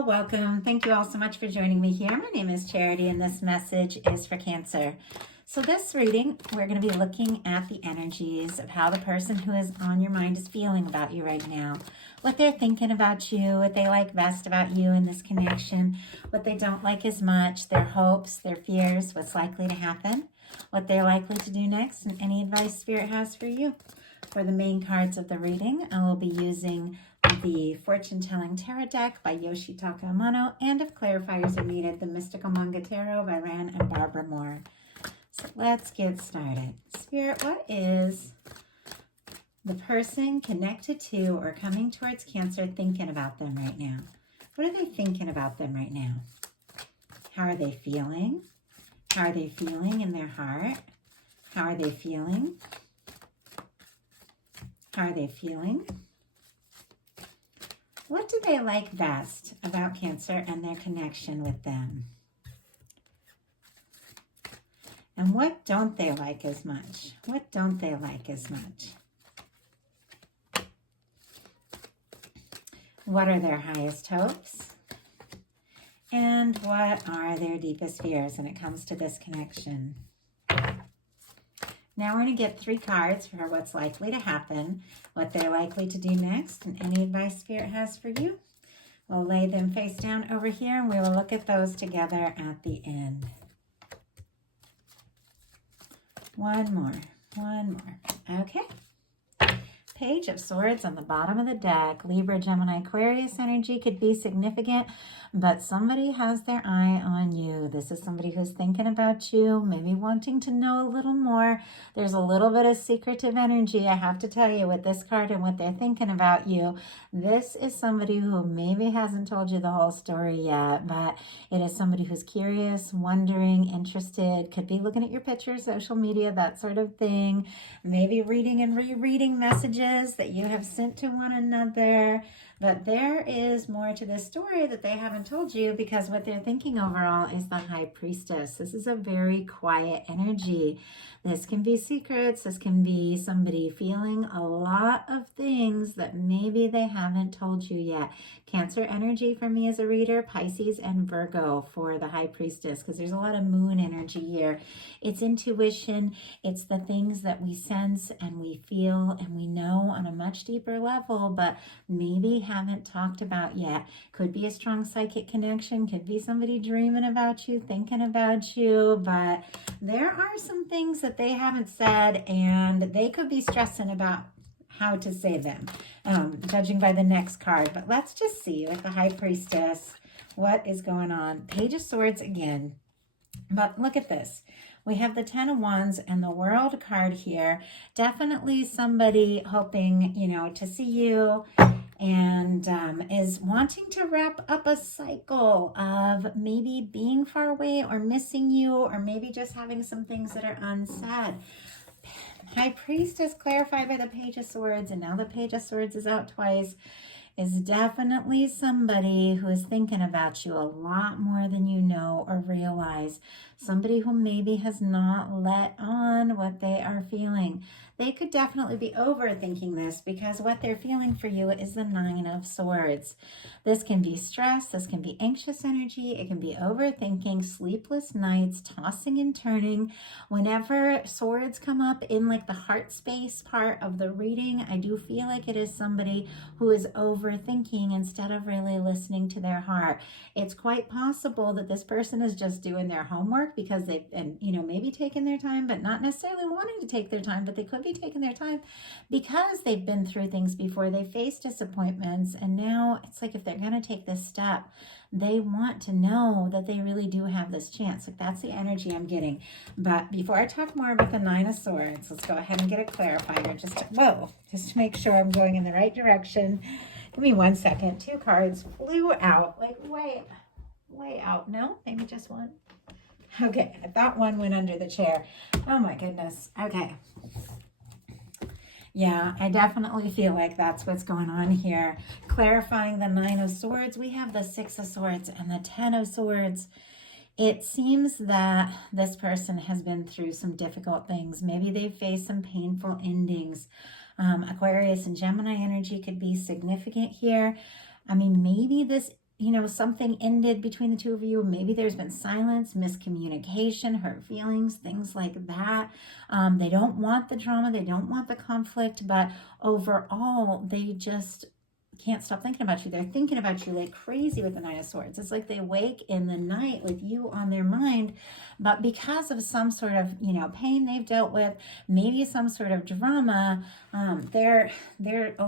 Hello, welcome. Thank you all so much for joining me here. My name is Charity and this message is for Cancer. So this reading, we're going to be looking at the energies of how the person who is on your mind is feeling about you right now. What they're thinking about you, what they like best about you in this connection, what they don't like as much, their hopes, their fears, what's likely to happen, what they're likely to do next, and any advice Spirit has for you. For the main cards of the reading, I will be using the Fortune Telling Tarot deck by Yoshitaka Amano, and if clarifiers are needed, the Mystical Manga Tarot by Ran and Barbara Moore. So let's get started. Spirit, what is the person connected to or coming towards Cancer thinking about them right now? What are they thinking about them right now? How are they feeling? How are they feeling in their heart? How are they feeling? How are they feeling? What do they like best about Cancer and their connection with them? And what don't they like as much? What don't they like as much? What are their highest hopes? And what are their deepest fears when it comes to this connection? Now we're going to get 3 cards for what's likely to happen, what they're likely to do next, and any advice Spirit has for you. We'll lay them face down over here, and we will look at those together at the end. One more. Okay. Page of Swords on the bottom of the deck. Libra, Gemini, Aquarius energy could be significant, but somebody has their eye on you. This is somebody who's thinking about you, maybe wanting to know a little more. There's a little bit of secretive energy, I have to tell you, with this card and what they're thinking about you. This is somebody who maybe hasn't told you the whole story yet, but it is somebody who's curious, wondering, interested, could be looking at your pictures, social media, that sort of thing. Maybe reading and rereading messages that you have sent to one another. But there is more to this story that they haven't told you, because what they're thinking overall is the High Priestess. This is a very quiet energy. This can be secrets. This can be somebody feeling a lot of things that maybe they haven't told you yet. Cancer energy for me as a reader, Pisces and Virgo for the High Priestess, because there's a lot of moon energy here. It's intuition. It's the things that we sense and we feel and we know on a much deeper level, but maybe haven't talked about yet. Could be a strong psychic connection, could be somebody dreaming about you, thinking about you, but there are some things that they haven't said, and they could be stressing about how to say them, judging by the next card. But let's just see with the High Priestess what is going on. Page of Swords again, but look at this. We have the 10 of Wands and the World card here. Definitely somebody hoping, to see you, and is wanting to wrap up a cycle of maybe being far away or missing you, or maybe just having some things that are unsaid. High Priestess clarified by the Page of Swords, and now the Page of Swords is out twice, is definitely somebody who is thinking about you a lot more than you know or realize. Somebody who maybe has not let on what they are feeling. They could definitely be overthinking this, because what they're feeling for you is the 9 of Swords. This can be stress, this can be anxious energy, it can be overthinking, sleepless nights, tossing and turning. Whenever swords come up in like the heart space part of the reading, I do feel like it is somebody who is overthinking instead of really listening to their heart. It's quite possible that this person is just doing their homework because they've, and maybe taking their time, but not necessarily wanting to take their time, but they could be taking their time because they've been through things before. They faced disappointments, and now it's like if they're going to take this step, they want to know that they really do have this chance. Like, that's the energy I'm getting. But before I talk more about the 9 of Swords, let's go ahead and get a clarifier just to make sure I'm going in the right direction. Give me 1 second. 2 cards flew out, like way out. No, maybe just one. Okay, I thought one went under the chair. Oh my goodness. Okay. Yeah, I definitely feel like that's what's going on here. Clarifying the 9 of Swords, we have the 6 of Swords and the 10 of Swords. It seems that this person has been through some difficult things. Maybe they've faced some painful endings. Aquarius and Gemini energy could be significant here. I mean, maybe this you know, something ended between the two of you. Maybe there's been silence, miscommunication, hurt feelings, things like that. They don't want the drama, they don't want the conflict, but overall, they just can't stop thinking about you. They're thinking about you like crazy with the Nine of Swords. It's like they wake in the night with you on their mind, but because of some sort of, you know, pain they've dealt with, maybe some sort of drama, they're a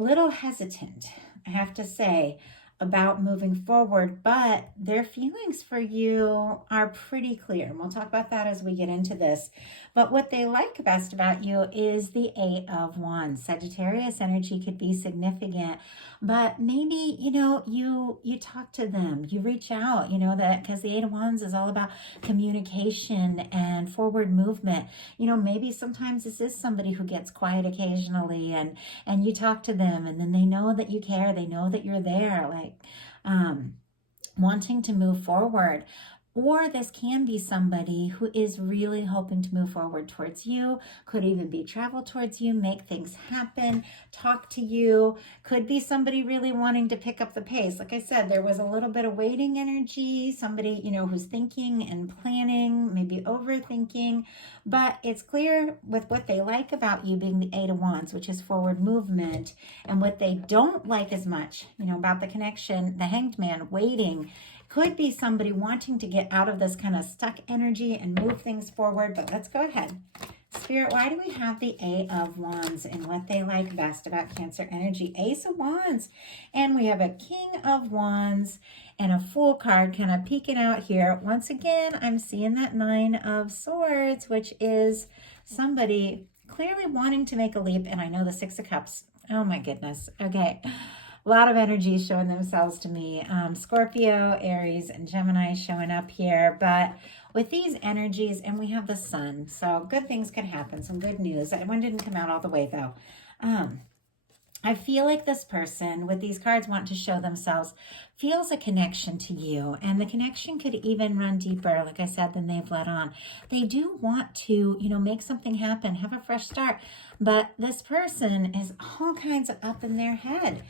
little hesitant, I have to say, about moving forward, but their feelings for you are pretty clear. And we'll talk about that as we get into this. But what they like best about you is the Eight of Wands. Sagittarius energy could be significant, but maybe, you know, you talk to them, you reach out, you know, that because the Eight of Wands is all about communication and forward movement. You know, maybe sometimes this is somebody who gets quiet occasionally, and you talk to them, and then they know that you care, they know that you're there, like wanting to move forward. Or this can be somebody who is really hoping to move forward towards you, could even be travel towards you, make things happen, talk to you, could be somebody really wanting to pick up the pace. Like I said, there was a little bit of waiting energy, somebody, you know, who's thinking and planning, maybe overthinking, but it's clear with what they like about you being the Eight of Wands, which is forward movement, and what they don't like as much, you know, about the connection, the Hanged Man, waiting. Could be somebody wanting to get out of this kind of stuck energy and move things forward. But let's go ahead. Spirit, why do we have the Eight of Wands and what they like best about Cancer energy? Ace of Wands. And we have a King of Wands and a Fool card kind of peeking out here. Once again, I'm seeing that Nine of Swords, which is somebody clearly wanting to make a leap. And I know the Six of Cups. Oh my goodness. Okay. A lot of energy showing themselves to me. Scorpio, Aries, and Gemini showing up here. But with these energies, and we have the Sun, so good things could happen, some good news. That one didn't come out all the way, though. I feel like this person with these cards want to show themselves feels a connection to you, and the connection could even run deeper, like I said, than they've let on. They do want to, you know, make something happen, have a fresh start, but this person is all kinds of up in their head.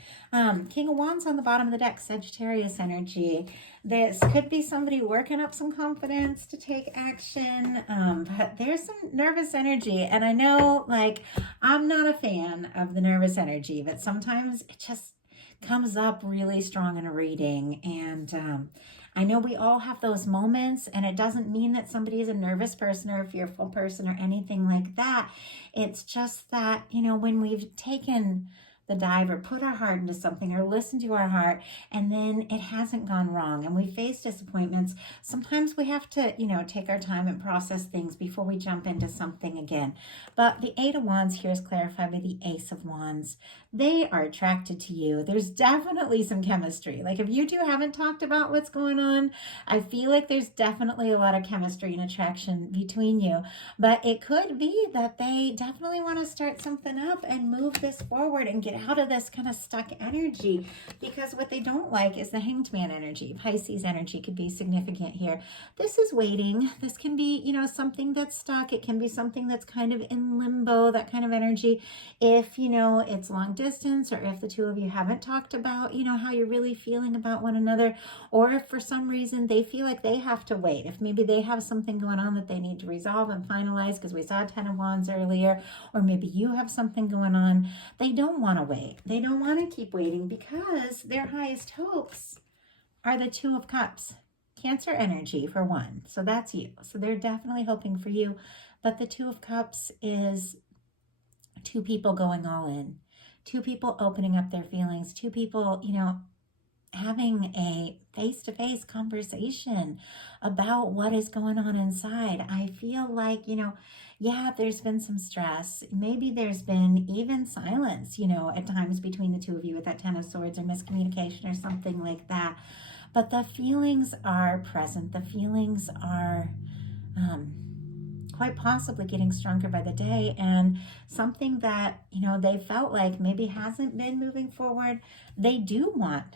King of Wands on the bottom of the deck, Sagittarius energy. This could be somebody working up some confidence to take action, but there's some nervous energy, and I know, like, I'm not a fan of the nervous energy, but sometimes it just comes up really strong in a reading. And I know we all have those moments, and it doesn't mean that somebody is a nervous person or a fearful person or anything like that. It's just that, you know, when we've taken the dive or put our heart into something or listen to our heart, and then it hasn't gone wrong and we face disappointments, sometimes we have to, you know, take our time and process things before we jump into something again. But the Eight of Wands here is clarified by the Ace of Wands. They are attracted to you. There's definitely some chemistry. Like, if you two haven't talked about what's going on, I feel like there's definitely a lot of chemistry and attraction between you. But it could be that they definitely want to start something up and move this forward and get out of this kind of stuck energy, because what they don't like is the Hanged Man energy. Pisces energy could be significant here. This is waiting. This can be, you know, something that's stuck. It can be something that's kind of in limbo, that kind of energy. If, you know, it's long distance, or if the two of you haven't talked about, you know, how you're really feeling about one another, or if for some reason they feel like they have to wait, if maybe they have something going on that they need to resolve and finalize, because we saw 10 of Wands earlier, or maybe you have something going on, they don't want to wait. They don't want to keep waiting, because their highest hopes are the Two of Cups. Cancer energy for one. So that's you. So they're definitely hoping for you. But the Two of Cups is two people going all in. Two people opening up their feelings. Two people, you know, having a face-to-face conversation about what is going on inside. I feel like, you know, yeah, there's been some stress. Maybe there's been even silence, you know, at times between the two of you with that Ten of Swords, or miscommunication or something like that. But the feelings are present. The feelings are quite possibly getting stronger by the day, and something that, you know, they felt like maybe hasn't been moving forward, they do want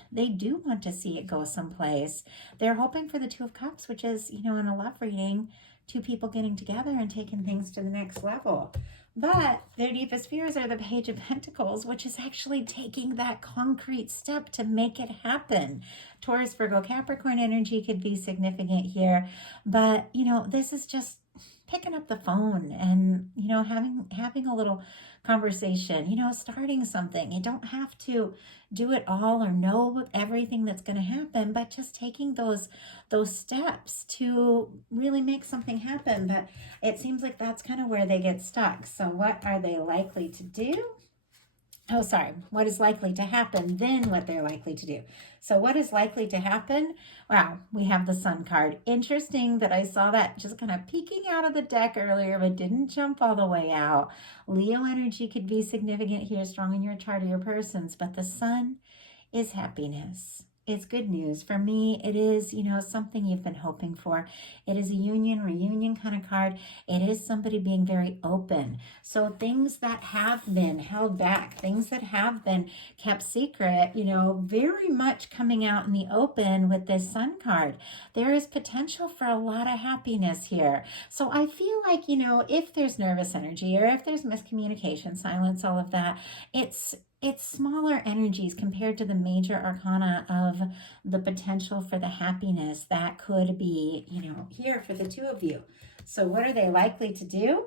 to see it go someplace. They're hoping for the Two of Cups, which is, you know, in a love reading, two people getting together and taking things to the next level. But their deepest fears are the Page of Pentacles, which is actually taking that concrete step to make it happen. Taurus, Virgo, Capricorn energy could be significant here. But, this is just picking up the phone and, having a little conversation, starting something. You don't have to do it all or know everything that's going to happen, but just taking those steps to really make something happen. But it seems like that's kind of where they get stuck. So what are they likely to do? Oh, sorry. What is likely to happen, then what they're likely to do. So what is likely to happen? Wow, we have the Sun card. Interesting that I saw that just kind of peeking out of the deck earlier, but didn't jump all the way out. Leo energy could be significant here, strong in your chart of your persons, but the Sun is happiness. It's good news. For me, it is, something you've been hoping for. It is a reunion kind of card. It is somebody being very open. So things that have been held back, things that have been kept secret, very much coming out in the open with this Sun card. There is potential for a lot of happiness here. So I feel like, if there's nervous energy or if there's miscommunication, silence, all of that, it's smaller energies compared to the major arcana of the potential for the happiness that could be, here for the two of you. So what are they likely to do?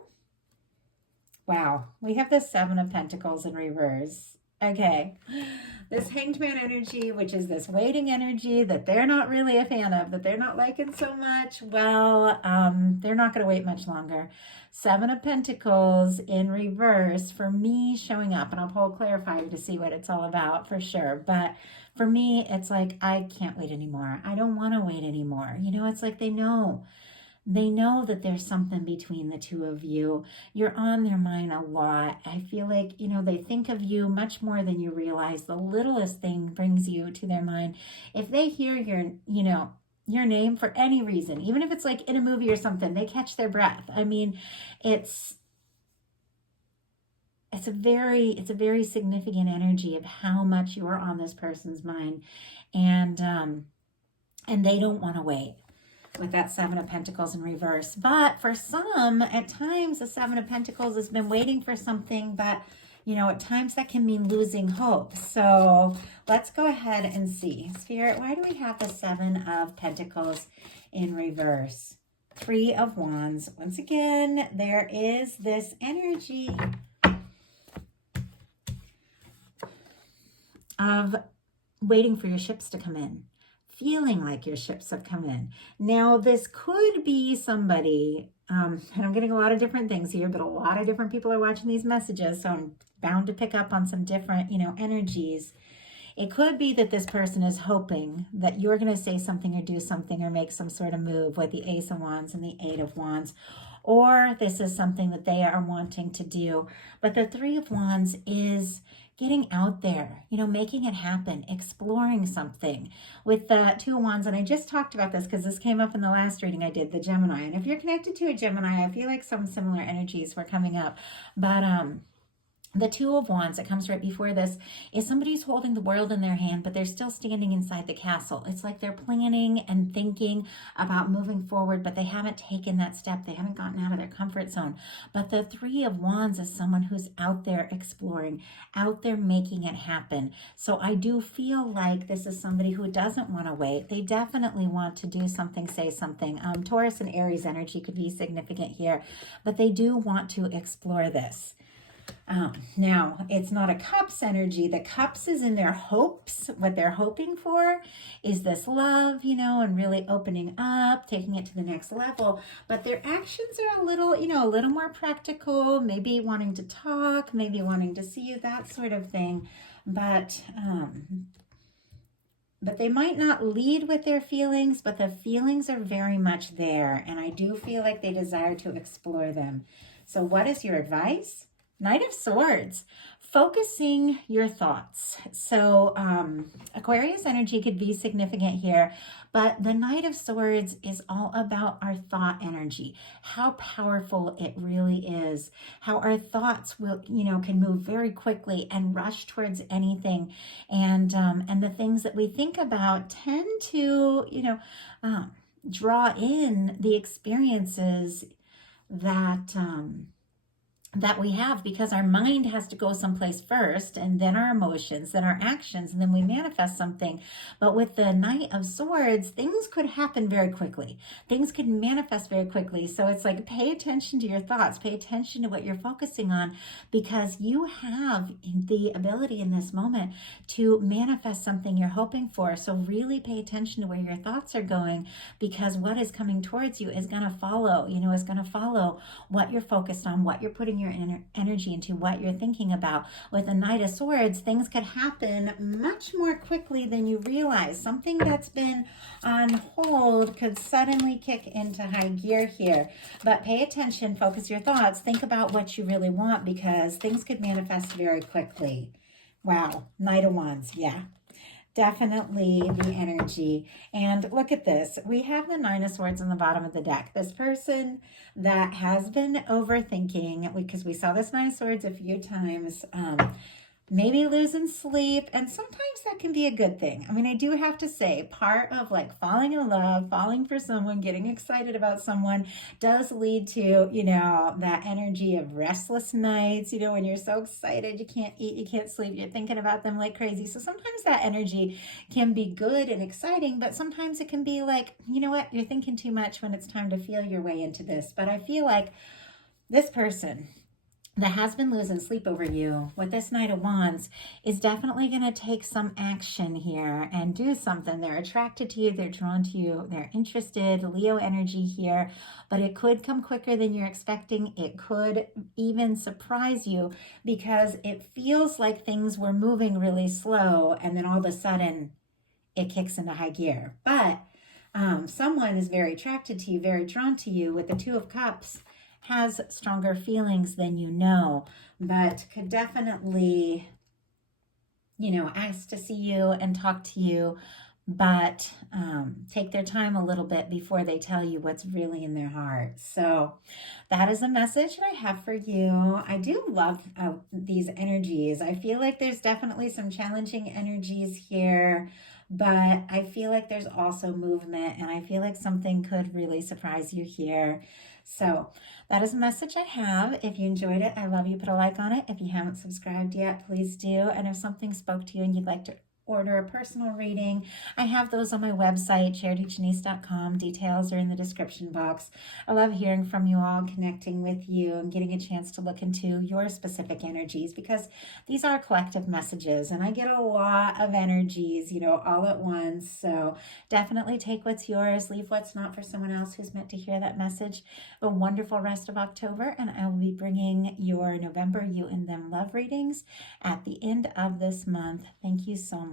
Wow, we have the Seven of Pentacles in reverse. Okay, this Hanged Man energy, which is this waiting energy that they're not really a fan of, that they're not liking so much, well, they're not going to wait much longer. Seven of Pentacles in reverse for me showing up, and I'll pull a clarifier to see what it's all about for sure. But for me, it's like, I can't wait anymore. I don't want to wait anymore. It's like they know that there's something between the two of you. You're on their mind a lot. I feel like, they think of you much more than you realize. The littlest thing brings you to their mind. If they hear your name for any reason, even if it's like in a movie or something, they catch their breath. I mean, it's a very significant energy of how much you are on this person's mind, and they don't want to wait with that Seven of Pentacles in reverse. But for some, at times, the Seven of Pentacles has been waiting for something, but at times that can mean losing hope. So let's go ahead and see. Spirit, why do we have the Seven of Pentacles in reverse? Three of Wands. Once again, there is this energy of waiting for your ships to come in. Feeling like your ships have come in. Now, this could be somebody, and I'm getting a lot of different things here, but a lot of different people are watching these messages, so I'm bound to pick up on some different, energies. It could be that this person is hoping that you're going to say something or do something or make some sort of move with the Ace of Wands and the Eight of Wands, or this is something that they are wanting to do. But the Three of Wands is getting out there, making it happen, exploring something with the Two of Wands. And I just talked about this because this came up in the last reading I did, the Gemini. And if you're connected to a Gemini, I feel like some similar energies were coming up. But the Two of Wands that comes right before this is somebody's holding the world in their hand, but they're still standing inside the castle. It's like they're planning and thinking about moving forward, but they haven't taken that step. They haven't gotten out of their comfort zone. But the Three of Wands is someone who's out there exploring, out there making it happen. So I do feel like this is somebody who doesn't want to wait. They definitely want to do something, say something. Taurus and Aries energy could be significant here, but they do want to explore this. Now, it's not a Cups energy. The Cups is in their hopes. What they're hoping for is this love, and really opening up, taking it to the next level. But their actions are a little more practical, maybe wanting to talk, maybe wanting to see you, that sort of thing. But they might not lead with their feelings, but the feelings are very much there. And I do feel like they desire to explore them. So what is your advice? Knight of Swords, focusing your thoughts. So Aquarius energy could be significant here, but the Knight of Swords is all about our thought energy, how powerful it really is, how our thoughts will, can move very quickly and rush towards anything. And the things that we think about tend to, draw in the experiences that that we have, because our mind has to go someplace first, and then our emotions, then our actions, and then we manifest something. But with the Knight of Swords, things could happen very quickly. Things could manifest very quickly. So it's like, pay attention to your thoughts, pay attention to what you're focusing on, because you have the ability in this moment to manifest something you're hoping for. So really pay attention to where your thoughts are going, because what is coming towards you is going to follow, is going to follow what you're focused on, what you're putting your energy into, what you're thinking about. With the Knight of Swords, things could happen much more quickly than you realize. Something that's been on hold could suddenly kick into high gear here. But pay attention, focus your thoughts, think about what you really want, because things could manifest very quickly. Wow, Knight of Wands, yeah. Definitely the energy. And look at this. We have the Nine of Swords on the bottom of the deck. This person that has been overthinking, because we saw this Nine of Swords a few times, maybe losing sleep, and sometimes that can be a good thing. I mean, I do have to say, part of like falling in love, falling for someone, getting excited about someone does lead to, that energy of restless nights, when you're so excited, you can't eat, you can't sleep, you're thinking about them like crazy. So sometimes that energy can be good and exciting, but sometimes it can be like, you know what, you're thinking too much when it's time to feel your way into this. But I feel like this person that has been losing sleep over you with this Knight of Wands is definitely going to take some action here and do something. They're attracted to you, they're drawn to you, they're interested, Leo energy here, but it could come quicker than you're expecting. It could even surprise you, because it feels like things were moving really slow, and then all of a sudden it kicks into high gear. But someone is very attracted to you, very drawn to you with the Two of Cups, has stronger feelings than but could definitely, ask to see you and talk to you, but take their time a little bit before they tell you what's really in their heart. So that is a message that I have for you. I do love these energies. I feel like there's definitely some challenging energies here, but I feel like there's also movement, and I feel like something could really surprise you here. So that is a message I have. If you enjoyed it, I love you. Put a like on it. If you haven't subscribed yet, please do. And if something spoke to you and you'd like to order a personal reading, I have those on my website, charityjanice.com. Details are in the description box. I love hearing from you all, connecting with you, and getting a chance to look into your specific energies, because these are collective messages, and I get a lot of energies, all at once. So definitely take what's yours, leave what's not for someone else who's meant to hear that message. A wonderful rest of October, and I will be bringing your November You and Them love readings at the end of this month. Thank you so much.